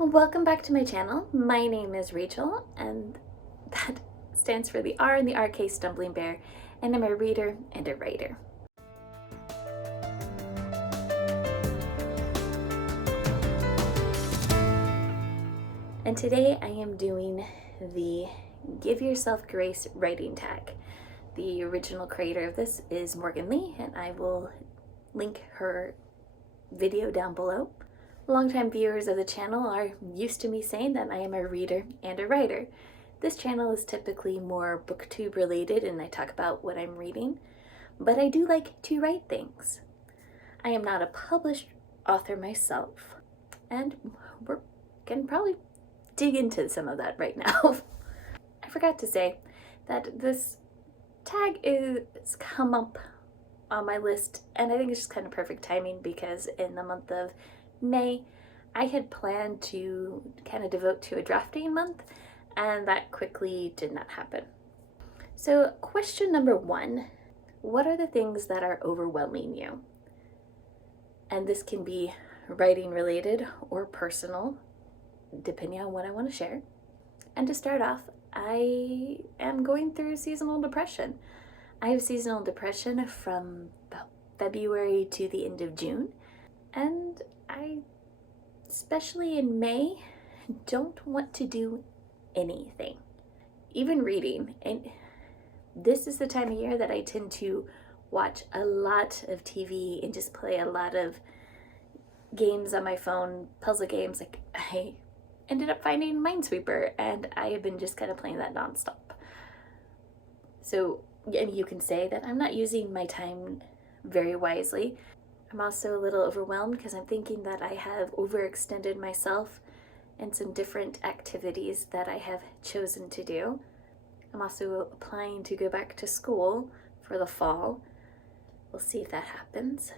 Welcome back to my channel. My name is Rachel, and that stands for the R in the RK Stumbling Bear, and I'm a reader and a writer. And today I am doing the Give Yourself Grace writing tag. The original creator of this is Morgan Lee, and I will link her video down below. Longtime viewers of the channel are used to me saying that I am a reader and a writer. This channel is typically more booktube related and I talk about what I'm reading, but I do like to write things. I am not a published author myself, and we can probably dig into some of that right now. I forgot to say that this tag is come up on my list, and I think it's just kind of perfect timing because in the month of May, I had planned to kind of devote to a drafting month, and that quickly did not happen. So question number one, what are the things that are overwhelming you? And this can be writing related or personal, depending on what I want to share. And to start off, I am going through seasonal depression. I have seasonal depression from about February to the end of June, and I, especially in May, don't want to do anything, even reading. And this is the time of year that I tend to watch a lot of TV and just play a lot of games on my phone, puzzle games. Like I ended up finding Minesweeper, and I have been just kind of playing that nonstop. So, and you can say that I'm not using my time very wisely. I'm also a little overwhelmed because I'm thinking that I have overextended myself in some different activities that I have chosen to do. I'm also applying to go back to school for the fall. We'll see if that happens.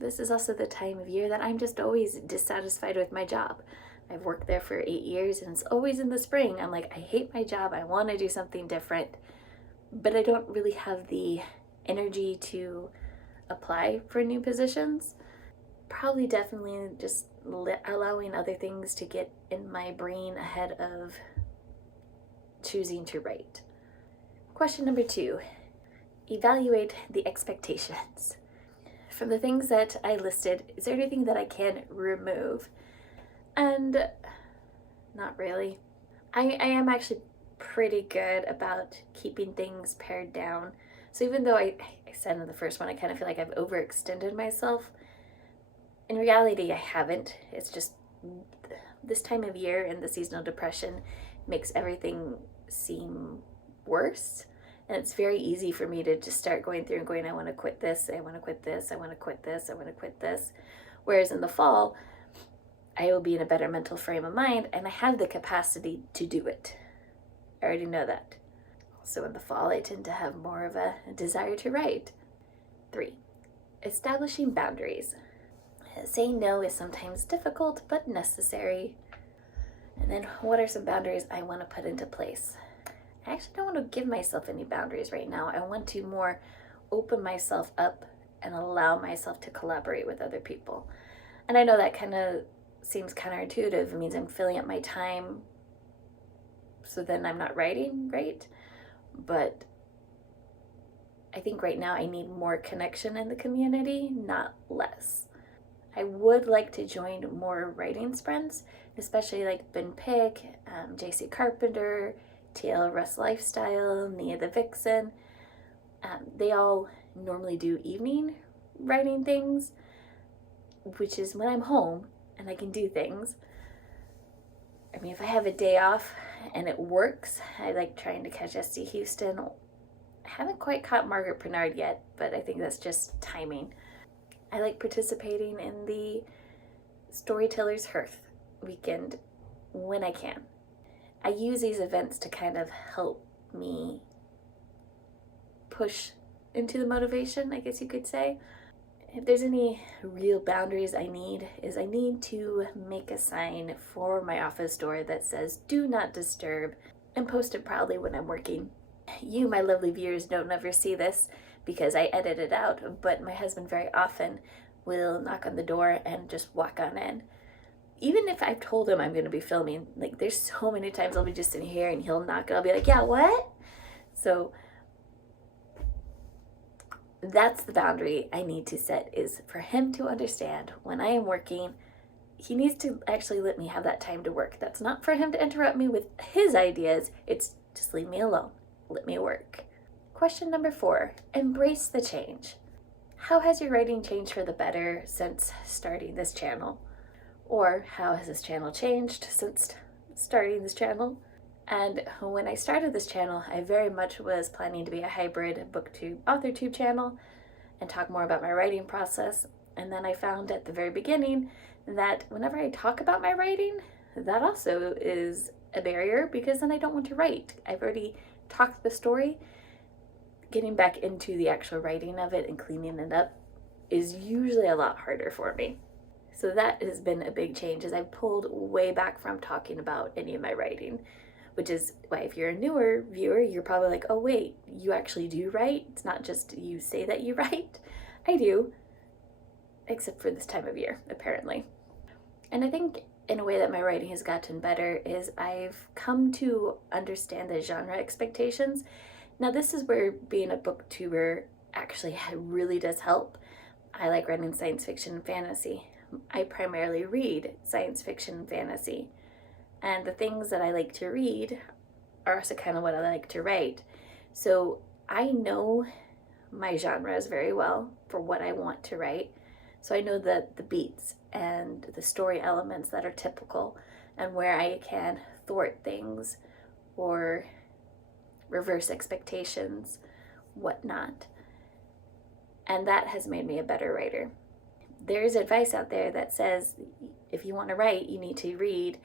This is also the time of year that I'm just always dissatisfied with my job. I've worked there for 8 years, and it's always in the spring. I'm like, I hate my job. I want to do something different, but I don't really have the energy to apply for new positions. Probably definitely just allowing other things to get in my brain ahead of choosing to write. Question number two, evaluate the expectations. From the things that I listed, is there anything that I can remove? And not really. I am actually pretty good about keeping things pared down. So even though I said in the first one, I kind of feel like I've overextended myself, in reality, I haven't. It's just this time of year and the seasonal depression makes everything seem worse. And it's very easy for me to just start going through and going, I want to quit this, I want to quit this, I want to quit this, I want to quit this. Whereas in the fall, I will be in a better mental frame of mind and I have the capacity to do it. I already know that. So in the fall, I tend to have more of a desire to write. 3, establishing boundaries. Saying no is sometimes difficult, but necessary. And then what are some boundaries I want to put into place? I actually don't want to give myself any boundaries right now. I want to more open myself up and allow myself to collaborate with other people. And I know that kind of seems counterintuitive. It means I'm filling up my time, so then I'm not writing, right? But I think right now I need more connection in the community, not less. I would like to join more writing sprints, especially like Ben Pick, JC Carpenter, TL Russ Lifestyle, Nia the Vixen. They all normally do evening writing things, which is when I'm home and I can do things. I mean, if I have a day off and it works, I like trying to catch S.D. Houston. I haven't quite caught Margaret Bernard yet, but I think that's just timing. I like participating in the Storyteller's Hearth weekend when I can. I use these events to kind of help me push into the motivation, I guess you could say. If there's any real boundaries I need to make a sign for my office door that says do not disturb and post it proudly when I'm working. You, my lovely viewers, don't ever see this because I edit it out, but my husband very often will knock on the door and just walk on in. even if I've told him I'm going to be filming, like there's so many times I'll be just in here and he'll knock and I'll be like, yeah, what? So that's the boundary I need to set, is for him to understand when I am working, he needs to actually let me have that time to work. That's not for him to interrupt me with his ideas. It's just leave me alone. Let me work. Question number 4, embrace the change. How has your writing changed for the better since starting this channel? Or how has this channel changed since starting this channel? And when I started this channel, I very much was planning to be a hybrid BookTube, Authortube channel and talk more about my writing process. And then I found at the very beginning that whenever I talk about my writing, that also is a barrier, because then I don't want to write. I've already talked the story. Getting back into the actual writing of it and cleaning it up is usually a lot harder for me. So that has been a big change, as I've pulled way back from talking about any of my writing, which is why if you're a newer viewer, you're probably like, oh wait, you actually do write? It's not just you say that you write. I do, except for this time of year, apparently. And I think in a way that my writing has gotten better is I've come to understand the genre expectations. Now this is where being a booktuber actually really does help. I like writing science fiction and fantasy. I primarily read science fiction and fantasy. And the things that I like to read are also kind of what I like to write. So I know my genres very well for what I want to write. So I know the beats and the story elements that are typical, and where I can thwart things or reverse expectations, whatnot. And that has made me a better writer. There's advice out there that says if you want to write, you need to read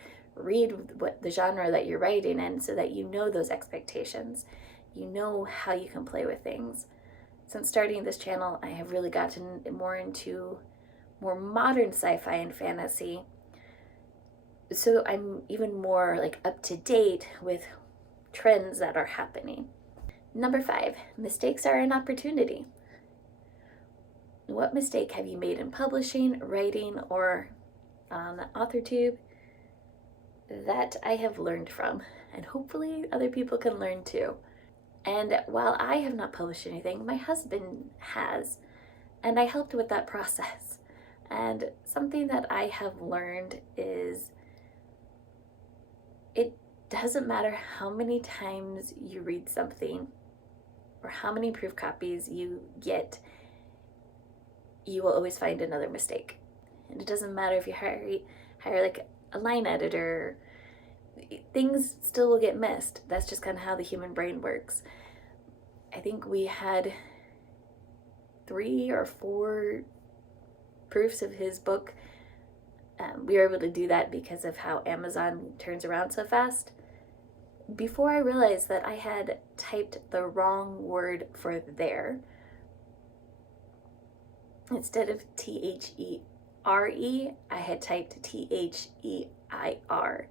what the genre that you're writing in, so that you know those expectations. You know how you can play with things. Since starting this channel, I have really gotten more into more modern sci-fi and fantasy. So I'm even more like up to date with trends that are happening. Number 5, mistakes are an opportunity. What mistake have you made in publishing, writing, or on Authortube that I have learned from, and hopefully other people can learn too? And while I have not published anything, my husband has, and I helped with that process. And something that I have learned is it doesn't matter how many times you read something or how many proof copies you get, you will always find another mistake. And it doesn't matter if you hire like a line editor, things still will get missed. That's just kind of how the human brain works. I think we had 3 or 4 proofs of his book. We were able to do that because of how Amazon turns around so fast. Before I realized that I had typed the wrong word for there. Instead of THERE, I had typed THEIR.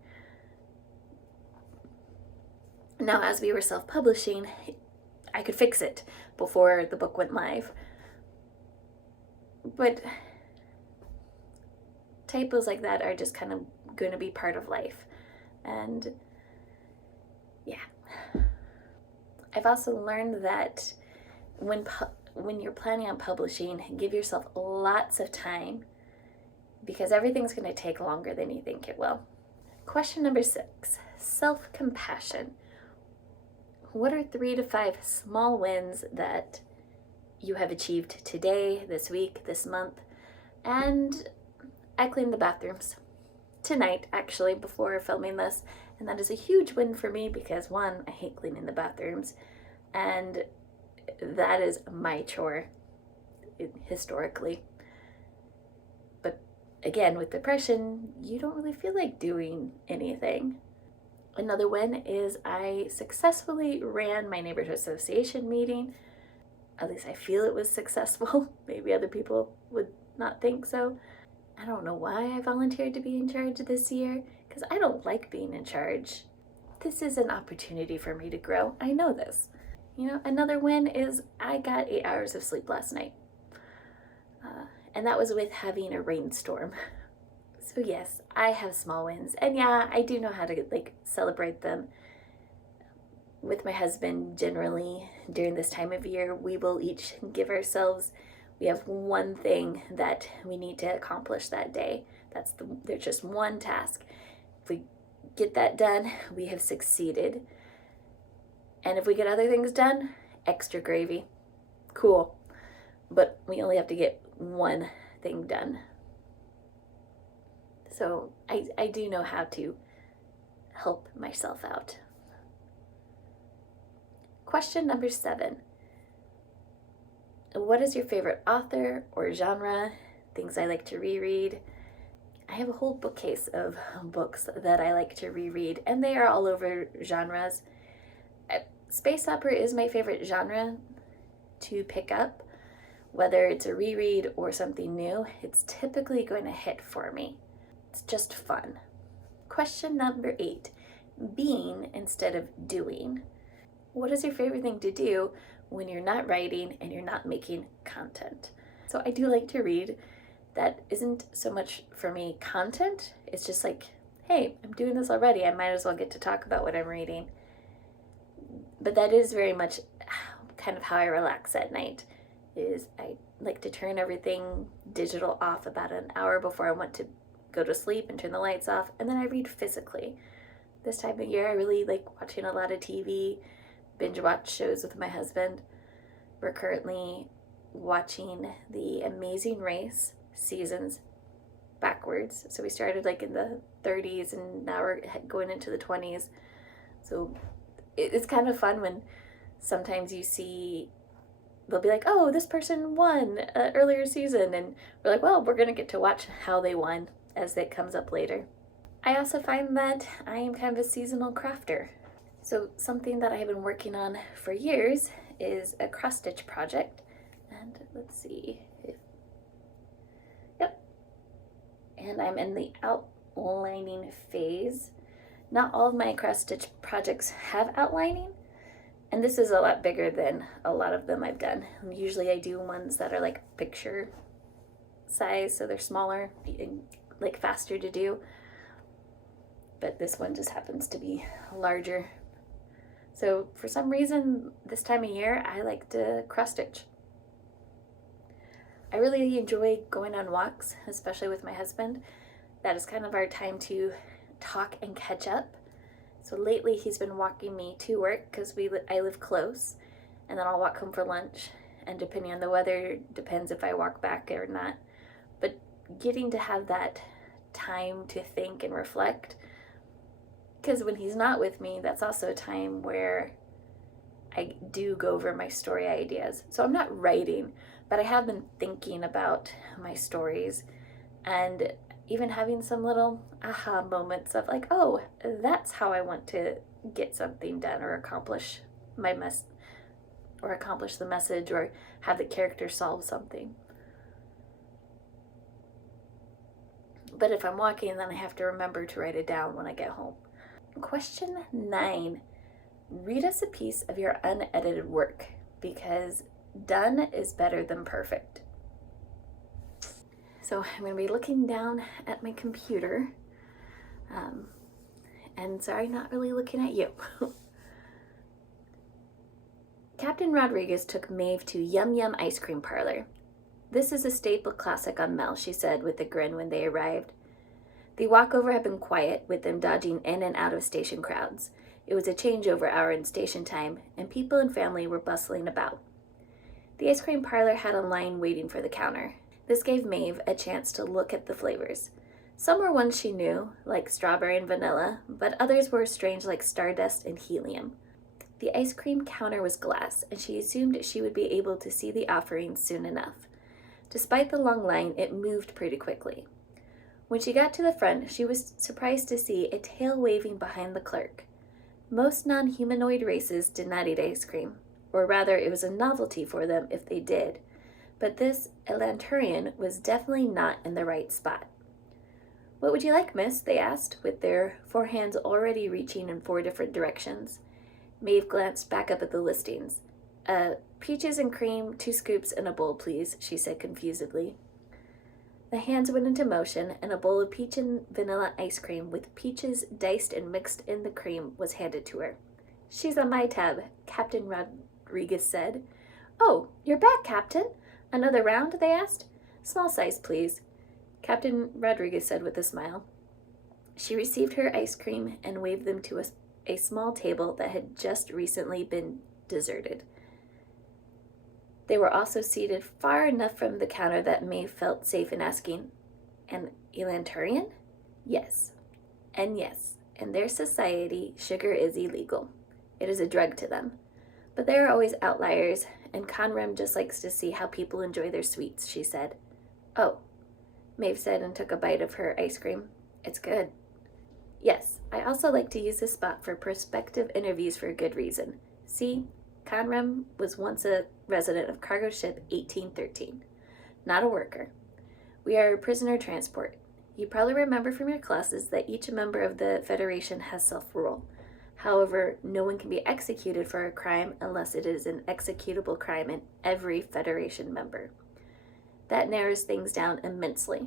Now, as we were self-publishing, I could fix it before the book went live. But typos like that are just kind of going to be part of life. And yeah. I've also learned that when you're planning on publishing, give yourself lots of time, because everything's going to take longer than you think it will. Question number 6, self-compassion. What are 3 to 5 small wins that you have achieved today, this week, this month? And I cleaned the bathrooms tonight, actually, before filming this. And that is a huge win for me because, 1, I hate cleaning the bathrooms. And that is my chore, historically. But again, with depression, you don't really feel like doing anything. Another win is I successfully ran my neighborhood association meeting. At least I feel it was successful. Maybe other people would not think so. I don't know why I volunteered to be in charge this year, because I don't like being in charge. This is an opportunity for me to grow. I know this. You know, another win is I got 8 hours of sleep last night. And that was with having a rainstorm. So yes, I have small wins. And yeah, I do know how to like celebrate them. With my husband, generally during this time of year, we will each give ourselves, we have one thing that we need to accomplish that day. There's just one task. If we get that done, we have succeeded. And if we get other things done, extra gravy. Cool. But we only have to get one thing done. So I do know how to help myself out. Question number 7. What is your favorite author or genre? Things I like to reread. I have a whole bookcase of books that I like to reread, and they are all over genres. Space opera is my favorite genre to pick up. Whether it's a reread or something new, it's typically going to hit for me. It's just fun. Question number 8. Being instead of doing. What is your favorite thing to do when you're not writing and you're not making content? So I do like to read. That isn't so much for me content. It's just like, hey, I'm doing this already. I might as well get to talk about what I'm reading. But that is very much kind of how I relax at night. Is I like to turn everything digital off about an hour before I want to go to sleep and turn the lights off, and then I read physically. This time of year I really like watching a lot of TV, binge watch shows with my husband. We're currently watching The Amazing Race seasons backwards. So we started like in the 30s and now we're going into the 20s. So it's kind of fun when sometimes you see, they'll be like, oh, this person won an earlier season. And we're like, well, we're going to get to watch how they won as it comes up later. I also find that I am kind of a seasonal crafter. So something that I have been working on for years is a cross-stitch project. And let's see. Yep. And I'm in the outlining phase. Not all of my cross-stitch projects have outlining. And this is a lot bigger than a lot of them I've done. Usually I do ones that are like picture size, so they're smaller, like faster to do. But this one just happens to be larger. So for some reason, this time of year, I like to cross stitch. I really enjoy going on walks, especially with my husband. That is kind of our time to talk and catch up. So lately he's been walking me to work because I live close, and then I'll walk home for lunch, and depending on the weather, depends if I walk back or not. But getting to have that time to think and reflect, because when he's not with me, that's also a time where I do go over my story ideas. So I'm not writing, but I have been thinking about my stories and even having some little aha moments of like, oh, that's how I want to get something done or accomplish accomplish the message or have the character solve something. But if I'm walking, then I have to remember to write it down when I get home. Question 9. Read us a piece of your unedited work, because done is better than perfect. So I'm going to be looking down at my computer. And sorry, not really looking at you. Captain Rodriguez took Maeve to Yum Yum Ice Cream Parlor. This is a staple classic on Mel, she said with a grin when they arrived. The walkover had been quiet, with them dodging in and out of station crowds. It was a changeover hour in station time, and people and family were bustling about. The ice cream parlor had a line waiting for the counter. This gave Maeve a chance to look at the flavors. Some were ones she knew, like strawberry and vanilla, but others were strange like stardust and helium. The ice cream counter was glass, and she assumed she would be able to see the offerings soon enough. Despite the long line, it moved pretty quickly. When she got to the front, she was surprised to see a tail waving behind the clerk. Most non-humanoid races did not eat ice cream, or rather it was a novelty for them if they did, but this Elanturian was definitely not in the right spot. "What would you like, miss?" they asked, with their forehands already reaching in 4 different directions. Maeve glanced back up at the listings. Peaches and cream, 2 scoops, and a bowl, please," she said confusedly. The hands went into motion, and a bowl of peach and vanilla ice cream with peaches diced and mixed in the cream was handed to her. "She's on my tab," Captain Rodriguez said. "Oh, you're back, Captain. Another round?" they asked. "Small size, please," Captain Rodriguez said with a smile. She received her ice cream and waved them to a small table that had just recently been deserted. They were also seated far enough from the counter that Maeve felt safe in asking, "An Elanturian?" Yes. And yes, in their society, sugar is illegal. It is a drug to them. But there are always outliers, and Conrem just likes to see how people enjoy their sweets, she said. "Oh," Maeve said and took a bite of her ice cream. "It's good." "Yes, I also like to use this spot for prospective interviews for a good reason. See, Conrem was once a resident of cargo ship 1813, not a worker. We are a prisoner transport. You probably remember from your classes that each member of the Federation has self-rule. However, no one can be executed for a crime unless it is an executable crime in every Federation member. That narrows things down immensely.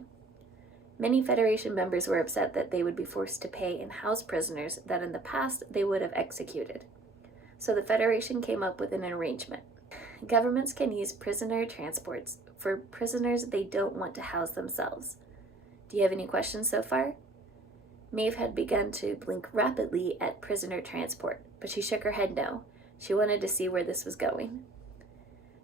Many Federation members were upset that they would be forced to pay and house prisoners that in the past they would have executed. So the Federation came up with an arrangement. Governments can use prisoner transports for prisoners they don't want to house themselves. Do you have any questions so far?" Maeve had begun to blink rapidly at prisoner transport, but she shook her head no. She wanted to see where this was going.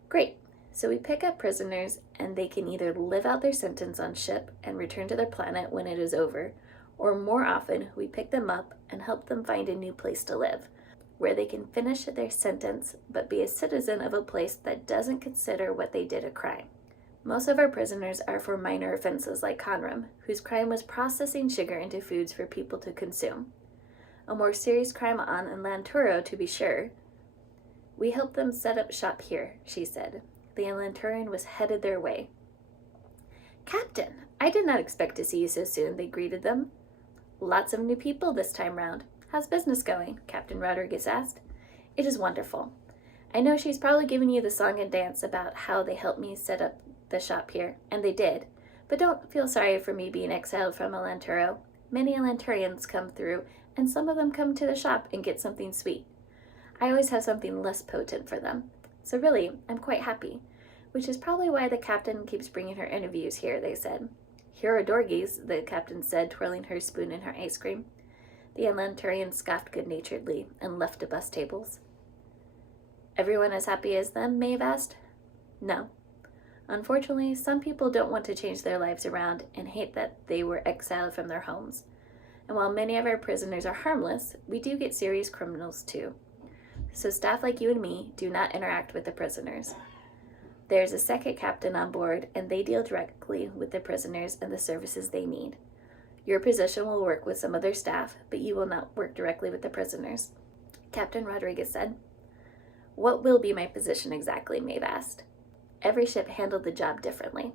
"Great. So we pick up prisoners, and they can either live out their sentence on ship and return to their planet when it is over, or more often, we pick them up and help them find a new place to live, where they can finish their sentence but be a citizen of a place that doesn't consider what they did a crime. Most of our prisoners are for minor offenses like Conrem, whose crime was processing sugar into foods for people to consume. A more serious crime on Elanturo, to be sure. We help them set up shop here," she said. The Elanturian was headed their way. "Captain, I did not expect to see you so soon," they greeted them. "Lots of new people this time round. How's business going?" Captain Rodriguez asked. "It is wonderful. I know she's probably given you the song and dance about how they helped me set up the shop here, and they did. But don't feel sorry for me being exiled from Elanturo. Many Elanturians come through, and some of them come to the shop and get something sweet. I always have something less potent for them. So really, I'm quite happy, which is probably why the captain keeps bringing her interviews here," they said. "Here are dorgies," the captain said, twirling her spoon in her ice cream. The Elanturian scoffed good-naturedly and left the bus tables. "Everyone as happy as them?" Maeve asked. "No. Unfortunately, some people don't want to change their lives around and hate that they were exiled from their homes. And while many of our prisoners are harmless, we do get serious criminals too. So staff like you and me do not interact with the prisoners. There's a second captain on board, and they deal directly with the prisoners and the services they need. Your position will work with some of their staff, but you will not work directly with the prisoners," Captain Rodriguez said. "What will be my position exactly?" Maeve asked. Every ship handled the job differently.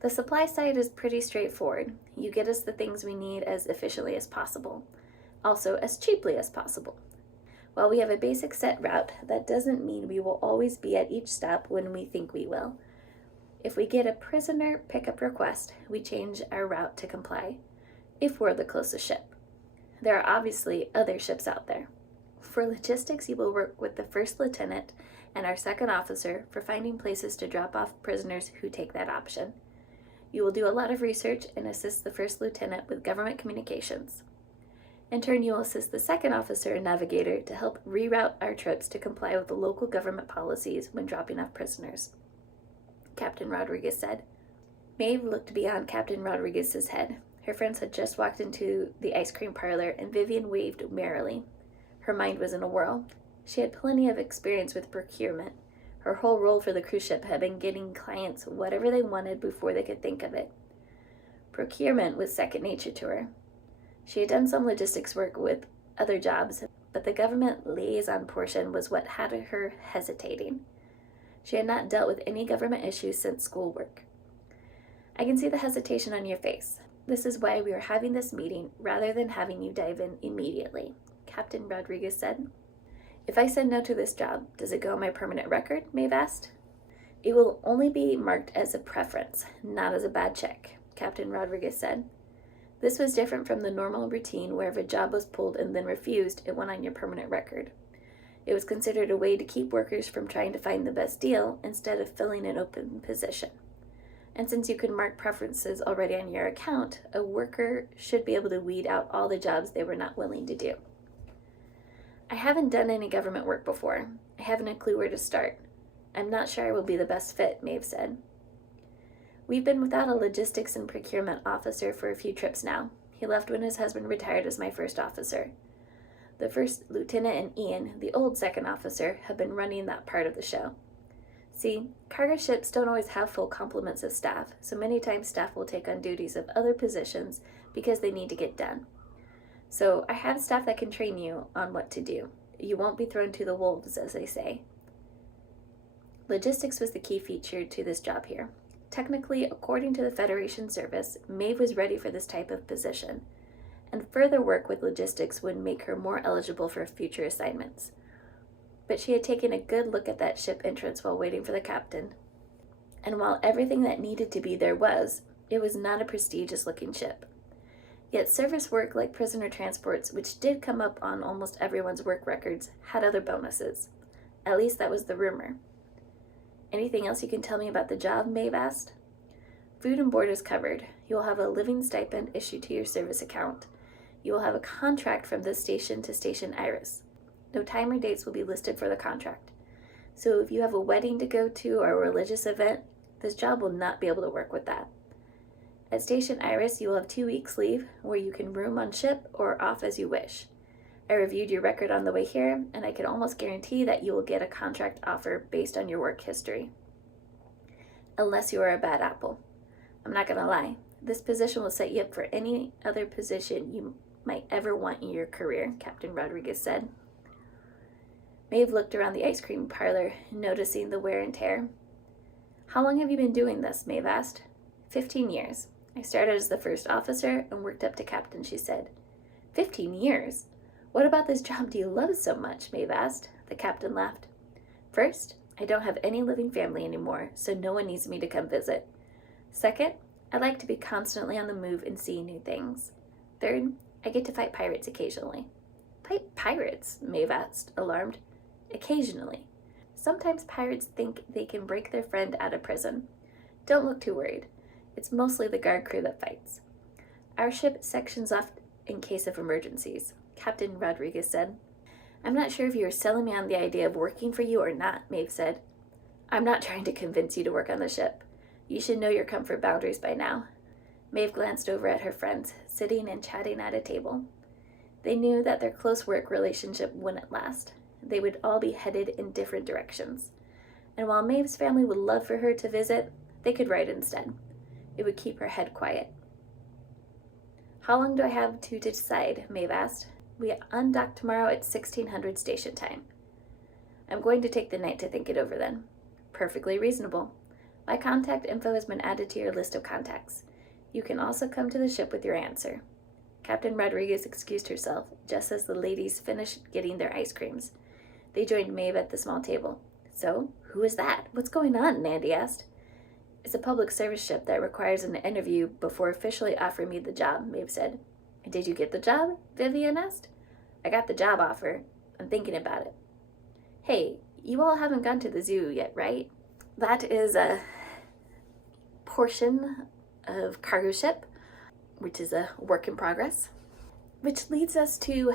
"The supply side is pretty straightforward. You get us the things we need as efficiently as possible, also as cheaply as possible. While we have a basic set route, that doesn't mean we will always be at each stop when we think we will. If we get a prisoner pickup request, we change our route to comply, if we're the closest ship. There are obviously other ships out there. For logistics, you will work with the first lieutenant and our second officer for finding places to drop off prisoners who take that option. You will do a lot of research and assist the first lieutenant with government communications. In turn, you will assist the second officer and navigator to help reroute our trips to comply with the local government policies when dropping off prisoners," Captain Rodriguez said. Maeve looked beyond Captain Rodriguez's head. Her friends had just walked into the ice cream parlor, and Vivian waved merrily. Her mind was in a whirl. She had plenty of experience with procurement. Her whole role for the cruise ship had been getting clients whatever they wanted before they could think of it. Procurement was second nature to her. She had done some logistics work with other jobs, but the government liaison portion was what had her hesitating. She had not dealt with any government issues since schoolwork. "I can see the hesitation on your face. This is why we are having this meeting rather than having you dive in immediately," Captain Rodriguez said. "If I said no to this job, does it go on my permanent record?" Maeve asked. It will only be marked as a preference, not as a bad check, Captain Rodriguez said. This was different from the normal routine where if a job was pulled and then refused, it went on your permanent record. It was considered a way to keep workers from trying to find the best deal instead of filling an open position. And since you can mark preferences already on your account, a worker should be able to weed out all the jobs they were not willing to do. I haven't done any government work before. I haven't a clue where to start. I'm not sure I will be the best fit, Maeve said. We've been without a logistics and procurement officer for a few trips now. He left when his husband retired as my first officer. The first lieutenant and Ian, the old second officer, have been running that part of the show. See, cargo ships don't always have full complements of staff, so many times staff will take on duties of other positions because they need to get done. So I have staff that can train you on what to do. You won't be thrown to the wolves, as they say. Logistics was the key feature to this job here. Technically, according to the Federation service, Maeve was ready for this type of position, and further work with logistics would make her more eligible for future assignments. But she had taken a good look at that ship entrance while waiting for the captain, and while everything that needed to be there was, it was not a prestigious-looking ship. Yet service work like prisoner transports, which did come up on almost everyone's work records, had other bonuses. At least that was the rumor. Anything else you can tell me about the job? Maeve asked. Food and board is covered. You will have a living stipend issued to your service account. You will have a contract from this station to Station Iris. No time or dates will be listed for the contract. So if you have a wedding to go to or a religious event, this job will not be able to work with that. At Station Iris, you will have 2 weeks leave where you can room on ship or off as you wish. I reviewed your record on the way here, and I can almost guarantee that you will get a contract offer based on your work history. Unless you are a bad apple. I'm not going to lie. This position will set you up for any other position you might ever want in your career, Captain Rodriguez said. Maeve looked around the ice cream parlor, noticing the wear and tear. How long have you been doing this? Maeve asked. 15 years. I started as the first officer and worked up to captain, she said. 15 years? What about this job do you love so much? Maeve asked. The captain laughed. First, I don't have any living family anymore, so no one needs me to come visit. Second, I like to be constantly on the move and see new things. Third, I get to fight pirates occasionally. Fight pirates? Maeve asked, alarmed. Occasionally. Sometimes pirates think they can break their friend out of prison. Don't look too worried. It's mostly the guard crew that fights. Our ship sections off in case of emergencies, Captain Rodriguez said. I'm not sure if you are selling me on the idea of working for you or not, Maeve said. I'm not trying to convince you to work on the ship. You should know your comfort boundaries by now. Maeve glanced over at her friends, sitting and chatting at a table. They knew that their close work relationship wouldn't last. They would all be headed in different directions. And while Maeve's family would love for her to visit, they could write instead. It would keep her head quiet. How long do I have to decide? Maeve asked. We undock tomorrow at 1600 station time. I'm going to take the night to think it over then. Perfectly reasonable. My contact info has been added to your list of contacts. You can also come to the ship with your answer. Captain Rodriguez excused herself just as the ladies finished getting their ice creams. They joined Maeve at the small table. So, who is that? What's going on? Nandy asked. It's a public service ship that requires an interview before officially offering me the job, Maeve said. Did you get the job? Vivian asked. I got the job offer. I'm thinking about it. Hey, you all haven't gone to the zoo yet, right? That is a portion of cargo ship, which is a work in progress. Which leads us to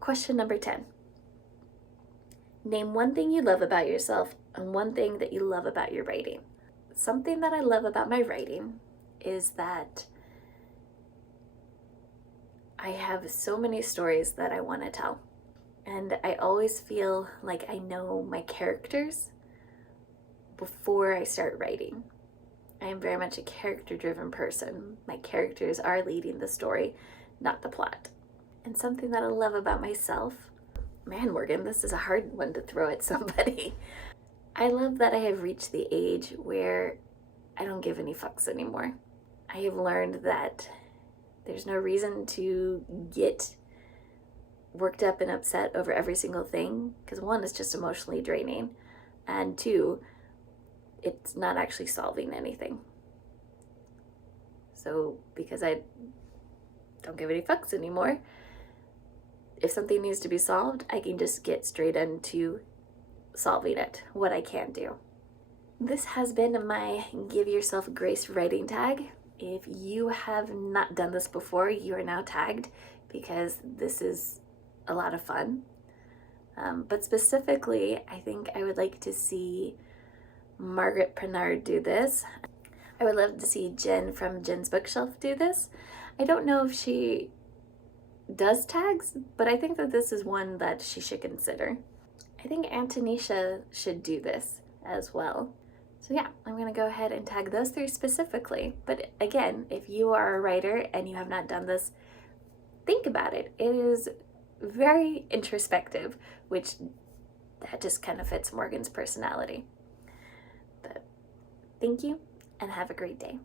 question number 10. Name one thing you love about yourself and one thing that you love about your writing. Something that I love about my writing is that I have so many stories that I want to tell. And I always feel like I know my characters before I start writing. I am very much a character-driven person. My characters are leading the story, not the plot. And something that I love about myself, man, Morgan, this is a hard one to throw at somebody. I love that I have reached the age where I don't give any fucks anymore. I have learned that there's no reason to get worked up and upset over every single thing, because one, it's just emotionally draining, and two, it's not actually solving anything. So because I don't give any fucks anymore, if something needs to be solved, I can just get straight into solving it, what I can do. This has been my Give Yourself Grace writing tag. If you have not done this before, you are now tagged because this is a lot of fun. But specifically, I think I would like to see Margaret Pernard do this. I would love to see Jen from Jen's Bookshelf do this. I don't know if she does tags, but I think that this is one that she should consider. I think Antonisha should do this as well. So yeah, I'm gonna go ahead and tag those three specifically. But again, if you are a writer and you have not done this, think about it. It is very introspective, which that just kind of fits Morgan's personality. But thank you and have a great day.